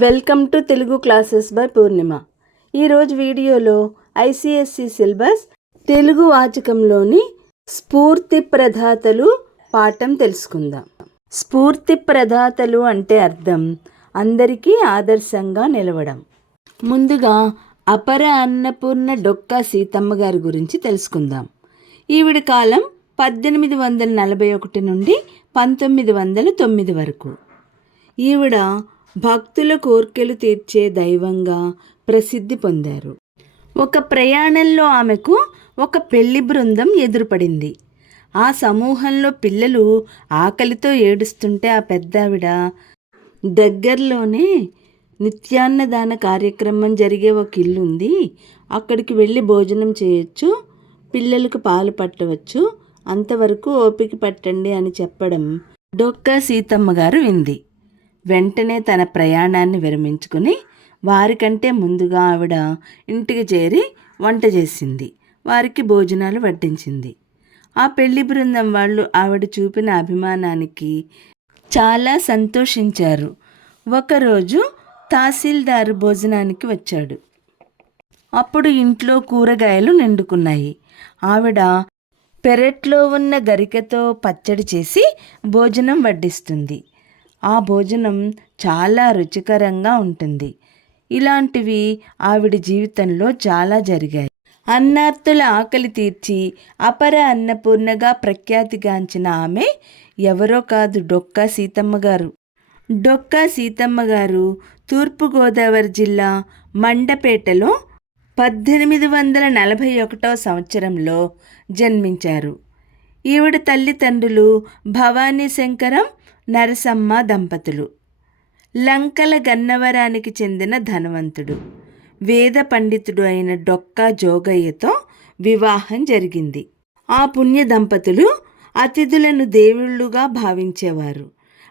Welcome to Telugu classes by Purnima. ఈరోజు వీడియోలో ICSC syllabus Telugu వాచకంలోని స్ఫూర్తి ప్రదాతలు పాఠం తెలుసుకుందాం. స్ఫూర్తి ప్రదాతలు అంటే అర్థం అందరికీ ఆదర్శంగా నిలవడం. ముందుగా అపర అన్నపూర్ణ డొక్కా సీతమ్మ గారి గురించి తెలుసుకుందాం. ఈవిడ కాలం 1841 నుండి 1909 వరకు. ఈవిడ భక్తుల కోర్కెలు తీర్చే దైవంగా ప్రసిద్ధి పొందారు. ఒక ప్రయాణంలో ఆమెకు ఒక పెళ్లి బృందం ఎదురుపడింది. ఆ సమూహంలో పిల్లలు ఆకలితో ఏడుస్తుంటే ఆ పెద్దావిడ దగ్గరలోనే నిత్యాన్నదాన కార్యక్రమం జరిగే ఒక ఇల్లు ఉంది, అక్కడికి వెళ్ళి భోజనం చేయొచ్చు, పిల్లలకు పాలు పట్టవచ్చు, అంతవరకు ఓపిక పట్టండి అని చెప్పడం డొక్కా సీతమ్మ గారు వింది. వెంటనే తన ప్రయాణాన్ని విరమించుకుని వారికంటే ముందుగా ఆవిడ ఇంటికి చేరి వంట చేసింది, వారికి భోజనాలు వడ్డించింది. ఆ పెళ్లి బృందం వాళ్ళు ఆవిడ చూపిన అభిమానానికి చాలా సంతోషించారు. ఒకరోజు తహసీల్దారు భోజనానికి వచ్చాడు. అప్పుడు ఇంట్లో కూరగాయలు నిండుకున్నాయి. ఆవిడ పెరట్లో ఉన్న గరికతో పచ్చడి చేసి భోజనం వడ్డిస్తుంది. ఆ భోజనం చాలా రుచికరంగా ఉంటుంది. ఇలాంటివి ఆవిడ జీవితంలో చాలా జరిగాయి. అన్నార్తుల ఆకలి తీర్చి అపర అన్నపూర్ణగా ప్రఖ్యాతిగాంచిన ఆమె ఎవరో కాదు, డొక్కా సీతమ్మ గారు. డొక్కా సీతమ్మ గారు తూర్పుగోదావరి జిల్లా మండపేటలో 1841 సంవత్సరంలో జన్మించారు. ఈవిడ తల్లిదండ్రులు భవానీ శంకరం, నరసమ్మ దంపతులు. లంకల గన్నవరానికి చెందిన ధనవంతుడు, వేద పండితుడు అయిన డొక్కా జోగయ్యతో వివాహం జరిగింది. ఆ పుణ్య దంపతులు అతిథులను దేవుళ్ళుగా భావించేవారు.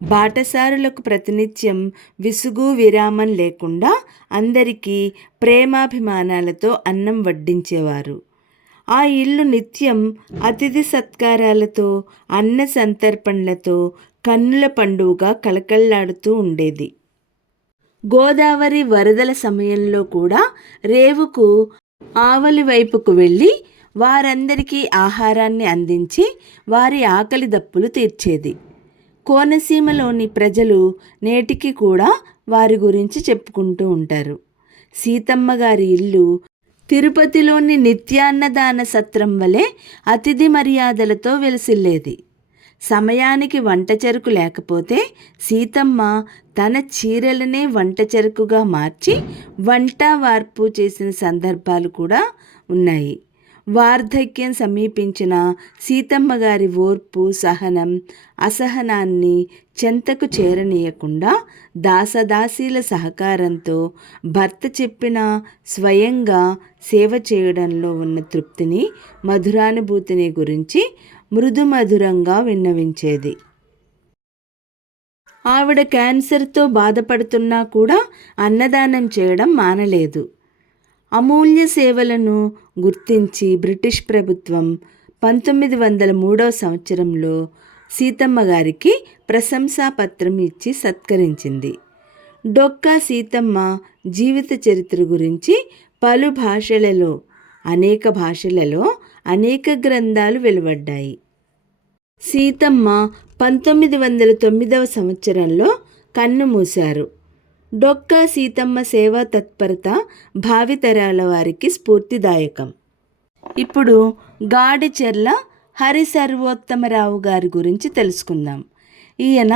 బాటసారులకు ప్రతినిత్యం విసుగు విరామం లేకుండా అందరికీ ప్రేమాభిమానాలతో అన్నం వడ్డించేవారు. ఆ ఇల్లు నిత్యం అతిథి సత్కారాలతో, అన్న సంతర్పణలతో కన్నుల పండుగగా కళకళలాడుతూ ఉండేది. గోదావరి వరదల సమయంలో కూడా రేవుకు ఆవలి వైపుకు వెళ్ళి వారందరికీ ఆహారాన్ని అందించి వారి ఆకలి దప్పులు తీర్చేది. కోనసీమలోని ప్రజలు నేటికి కూడా వారి గురించి చెప్పుకుంటూ ఉంటారు. సీతమ్మ గారి ఇల్లు తిరుపతిలోని నిత్యాన్నదాన సత్రం వలె అతిథి మర్యాదలతో వెలసిల్లేది. సమయానికి వంట చెరుకు లేకపోతే సీతమ్మ తన చీరలనే వంట చెరుకుగా మార్చి వంట వార్పు చేసిన సందర్భాలు కూడా ఉన్నాయి. వార్ధక్యం సమీపించిన సీతమ్మ గారి ఓర్పు, సహనం, అసహనాన్ని చెంతకు చేరనీయకుండా దాసదాసీల సహకారంతో భర్త చెప్పిన స్వయంగా సేవ చేయడంలో ఉన్న తృప్తిని, మధురానుభూతిని గురించి మృదుమధురంగా విన్నవించేది. ఆవిడ క్యాన్సర్తో బాధపడుతున్నా కూడా అన్నదానం చేయడం మానలేదు. అమూల్య సేవలను గుర్తించి బ్రిటిష్ ప్రభుత్వం 1903 సంవత్సరంలో సీతమ్మ గారికి ప్రశంసాపత్రం ఇచ్చి సత్కరించింది. డొక్కా సీతమ్మ జీవిత చరిత్ర గురించి పలు భాషలలో, అనేక గ్రంథాలు వెలువడ్డాయి. సీతమ్మ 1909 సంవత్సరంలో కన్ను మూశారు. డొక్కా సీతమ్మ సేవా తత్పరత భావితరాల వారికి స్ఫూర్తిదాయకం. ఇప్పుడు గాడిచెర్ల హరిసర్వోత్తమరావు గారి గురించి తెలుసుకుందాం. ఈయన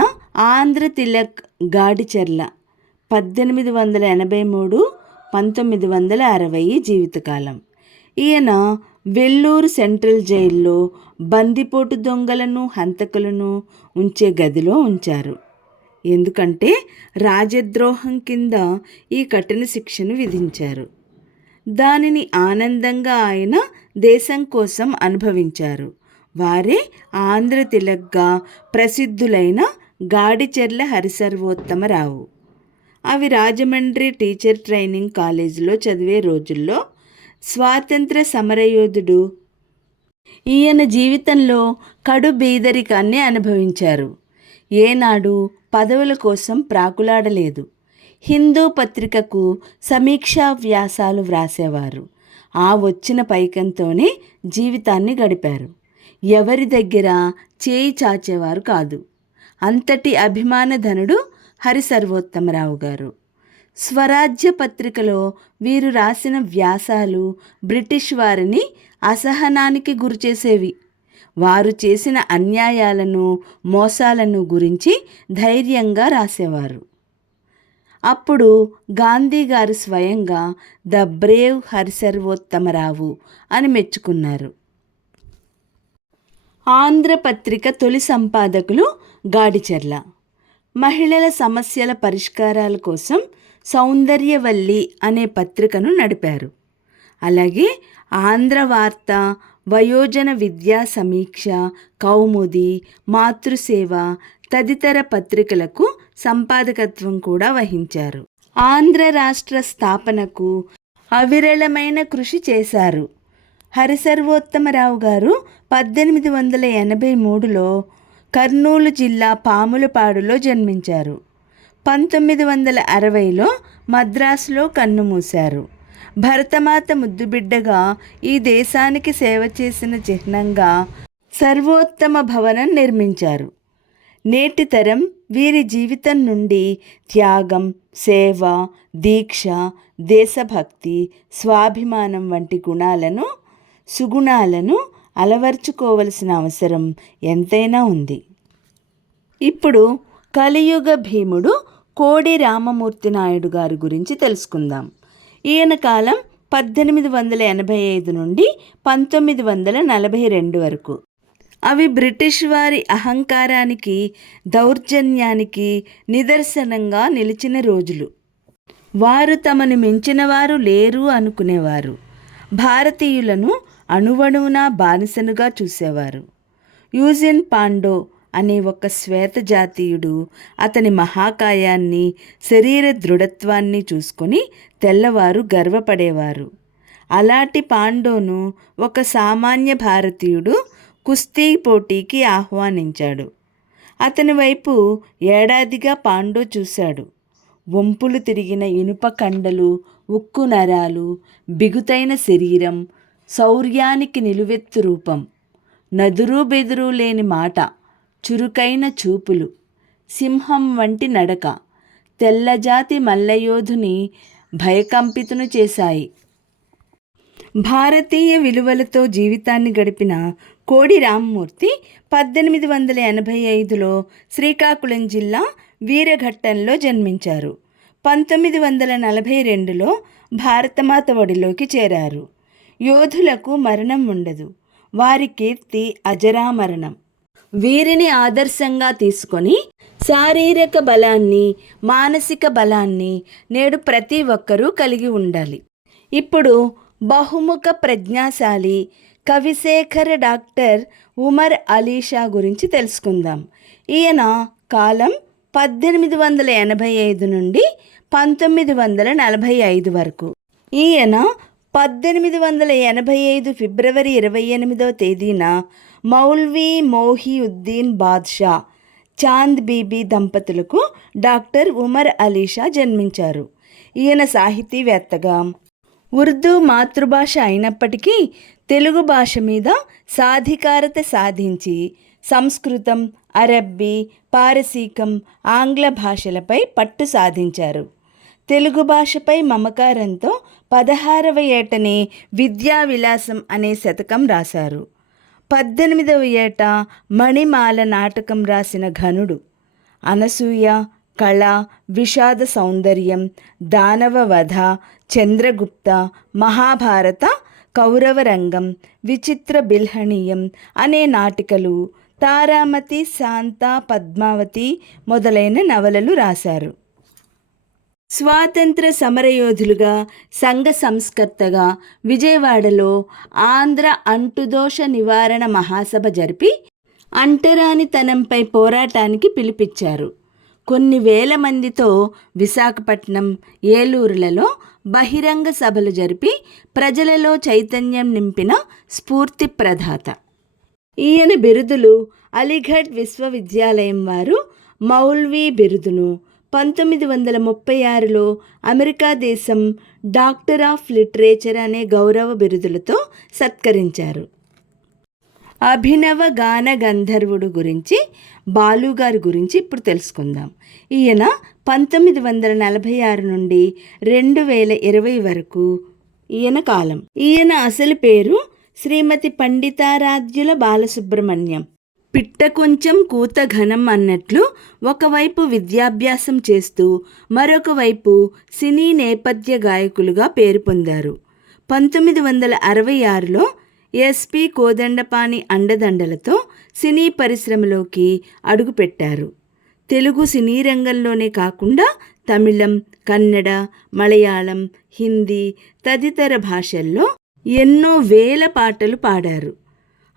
ఆంధ్ర తిలక్ గాడిచెర్ల 1883-1960 జీవితకాలం. ఈయన వెల్లూరు సెంట్రల్ జైల్లో బందిపోటు దొంగలను, హంతకులను ఉంచే గదిలో ఉంచారు. ఎందుకంటే రాజద్రోహం కింద ఈ కఠిన శిక్షను విధించారు. దానిని ఆనందంగా ఆయన దేశం కోసం అనుభవించారు. వారే ఆంధ్ర తిలక్గా ప్రసిద్ధులైన గాడిచెర్ల హరిసర్వోత్తమరావు. అవి రాజమండ్రి టీచర్ ట్రైనింగ్ కాలేజీలో చదివే రోజుల్లో స్వాతంత్ర సమరయోధుడు. ఈయన జీవితంలో కడు బీదరికాన్ని అనుభవించారు. ఏనాడు పదవుల కోసం ప్రాకులాడలేదు. హిందూ పత్రికకు సమీక్షా వ్యాసాలు వ్రాసేవారు. ఆ వచ్చిన పైకంతోనే జీవితాన్ని గడిపారు. ఎవరి దగ్గర చేయి చాచేవారు కాదు. అంతటి అభిమానధనుడు హరిసర్వోత్తమరావు గారు. స్వరాజ్య పత్రికలో వీరు రాసిన వ్యాసాలు బ్రిటిష్ వారిని అసహనానికి గురిచేసేవి. వారు చేసిన అన్యాయాలను, మోసాలను గురించి ధైర్యంగా రాసేవారు. అప్పుడు గాంధీ గారు స్వయంగా ద బ్రేవ్ హరిసర్వోత్తమరావు అని మెచ్చుకున్నారు. ఆంధ్రపత్రిక తొలి సంపాదకులు గాడిచెర్ల. మహిళల సమస్యల పరిష్కారాల కోసం సౌందర్యవల్లి అనే పత్రికను నడిపారు. అలాగే ఆంధ్రవార్త, వయోజన విద్యా సమీక్ష, కౌముది, మాతృసేవ తదితర పత్రికలకు సంపాదకత్వం కూడా వహించారు. ఆంధ్ర రాష్ట్ర స్థాపనకు అవిరళమైన కృషి చేశారు. హరిసర్వోత్తమరావు గారు 1883లో కర్నూలు జిల్లా పాములపాడులో జన్మించారు. 1960లో మద్రాసులో కన్నుమూశారు. భరతమాత ముద్దుబిడ్డగా ఈ దేశానికి సేవ చేసిన చిహ్నంగా సర్వోత్తమ భవనం నిర్మించారు. నేటి తరం వీరి జీవితం నుండి త్యాగం, సేవ, దీక్ష, దేశభక్తి, స్వాభిమానం వంటి సుగుణాలను అలవర్చుకోవలసిన అవసరం ఎంతైనా ఉంది. ఇప్పుడు కలియుగ భీముడు కోడి రామమూర్తి నాయుడు గారి గురించి తెలుసుకుందాం. ఈయన కాలం 1885 నుండి 1942 వరకు. అవి బ్రిటిష్ వారి అహంకారానికి, దౌర్జన్యానికి నిదర్శనంగా నిలిచిన రోజులు. వారు తమను మించిన వారు లేరు అనుకునేవారు. భారతీయులను అణువణువునా బానిసనుగా చూసేవారు. యూజిన్ పాండో అనే ఒక శ్వేత జాతీయుడు అతని మహాకాయాన్ని, శరీర దృఢత్వాన్ని చూసుకొని తెల్లవారు గర్వపడేవారు. అలాంటి పాండోను ఒక సామాన్య భారతీయుడు కుస్తీ పోటీకి ఆహ్వానించాడు. అతని వైపు ఏడాదిగా పాండో చూశాడు. వంపులు తిరిగిన ఇనుప కండలు, ఉక్కు నరాలు, బిగుతైన శరీరం, శౌర్యానికి నిలువెత్తు రూపం, నదురు బెదురు లేని మాట, చురుకైన చూపులు, సింహం వంటి నడక తెల్లజాతి మల్లయోధుని భయకంపితును చేశాయి. భారతీయ విలువలతో జీవితాన్ని గడిపిన కోడి రామమూర్తి 1885లో శ్రీకాకుళం జిల్లా వీరఘట్టంలో జన్మించారు. 1942లో భారతమాత ఒడిలోకి చేరారు. యోధులకు మరణం ఉండదు, వారి కీర్తి అజరామరణం. వీరిని ఆదర్శంగా తీసుకొని శారీరక బలాన్ని, మానసిక బలాన్ని నేడు ప్రతి ఒక్కరూ కలిగి ఉండాలి. ఇప్పుడు బహుముఖ ప్రజ్ఞాశాలి కవిశేఖర డాక్టర్ ఉమర్ అలీ షా గురించి తెలుసుకుందాం. ఈయన కాలం 1885 నుండి 1945 వరకు. ఈయన 1885 ఫిబ్రవరి 28వ తేదీన మౌల్వీ మొహియుద్దీన్ బాద్షా చాంద్ బీబీ దంపతులకు డాక్టర్ ఉమర్ అలీ షా జన్మించారు. ఈయన సాహితీవేత్తగా, ఉర్దూ మాతృభాష అయినప్పటికీ తెలుగు భాష మీద సాధికారత సాధించి సంస్కృతం, అరబ్బీ, పారసీకం, ఆంగ్ల భాషలపై పట్టు సాధించారు. తెలుగు భాషపై మమకారంతో 16వ ఏటనే విద్యా విలాసం అనే శతకం రాశారు. 18వ ఏట మణిమాల నాటకం రాసిన ఘనుడు. అనసూయ, కళ, విషాద సౌందర్యం, దానవ వధ, చంద్రగుప్త, మహాభారత, కౌరవరంగం, విచిత్ర బిల్హణీయం అనే నాటికలు, తారామతి, శాంత, పద్మావతి మొదలైన నవలలు రాశారు. స్వాతంత్ర సమరయోధులుగా, సంఘ సంస్కర్తగా విజయవాడలో ఆంధ్ర అంటుదోష నివారణ మహాసభ జరిపి అంటరానితనంపై పోరాటానికి పిలిపించారు. కొన్ని వేల మందితో విశాఖపట్నం, ఏలూరులలో బహిరంగ సభలు జరిపి ప్రజలలో చైతన్యం నింపిన స్ఫూర్తి ప్రదాత. ఈయన బిరుదులు: అలీగఢ్ విశ్వవిద్యాలయం వారు మౌల్వీ బిరుదును, 1936లో అమెరికా దేశం డాక్టర్ ఆఫ్ లిటరేచర్ అనే గౌరవ బిరుదులతో సత్కరించారు. అభినవ గాన గంధర్వుడు గురించి బాలుగారి గురించి ఇప్పుడు తెలుసుకుందాం. ఈయన 1946 నుండి 2020 వరకు ఈయన కాలం. ఈయన అసలు పేరు శ్రీమతి పండితారాధ్యుల బాలసుబ్రహ్మణ్యం. పిట్ట కొంచెం కూత ఘనం అన్నట్లు ఒకవైపు విద్యాభ్యాసం చేస్తూ మరొక వైపు సినీ నేపథ్య గాయకులుగా పేరు పొందారు. 1966లో ఎస్పి కోదండపాణి అండదండలతో సినీ పరిశ్రమలోకి అడుగుపెట్టారు. తెలుగు సినీ రంగంలోనే కాకుండా తమిళం, కన్నడ, మలయాళం, హిందీ తదితర భాషల్లో ఎన్నో వేల పాటలు పాడారు.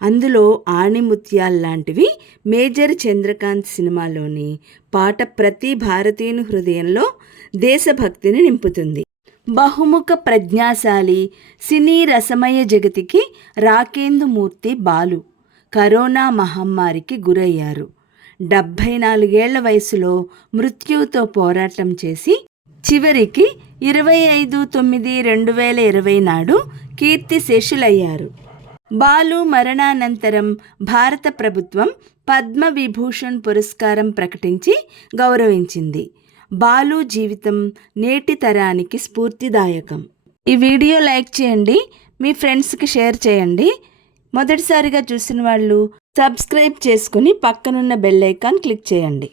అందులో ఆణిముత్యాల్లాంటివి మేజర్ చంద్రకాంత్ సినిమాలోని పాట ప్రతి భారతీయుని హృదయంలో దేశభక్తిని నింపుతుంది. బహుముఖ ప్రజ్ఞాశాలి సినీ రసమయ జగతికి రాకేందుమూర్తి బాలు కరోనా మహమ్మారికి గురయ్యారు. 74 వయసులో మృత్యువుతో పోరాటం చేసి చివరికి 25/9/2020 నాడు కీర్తిశేషులయ్యారు. బాలు మరణానంతరం భారత ప్రభుత్వం పద్మవిభూషణ్ పురస్కారం ప్రకటించి గౌరవించింది. బాలు జీవితం నేటి తరానికి స్ఫూర్తిదాయకం. ఈ వీడియో లైక్ చేయండి, మీ ఫ్రెండ్స్కి షేర్ చేయండి. మొదటిసారిగా చూసిన వాళ్ళు సబ్స్క్రైబ్ చేసుకుని పక్కనున్న బెల్ ఐకాన్ క్లిక్ చేయండి.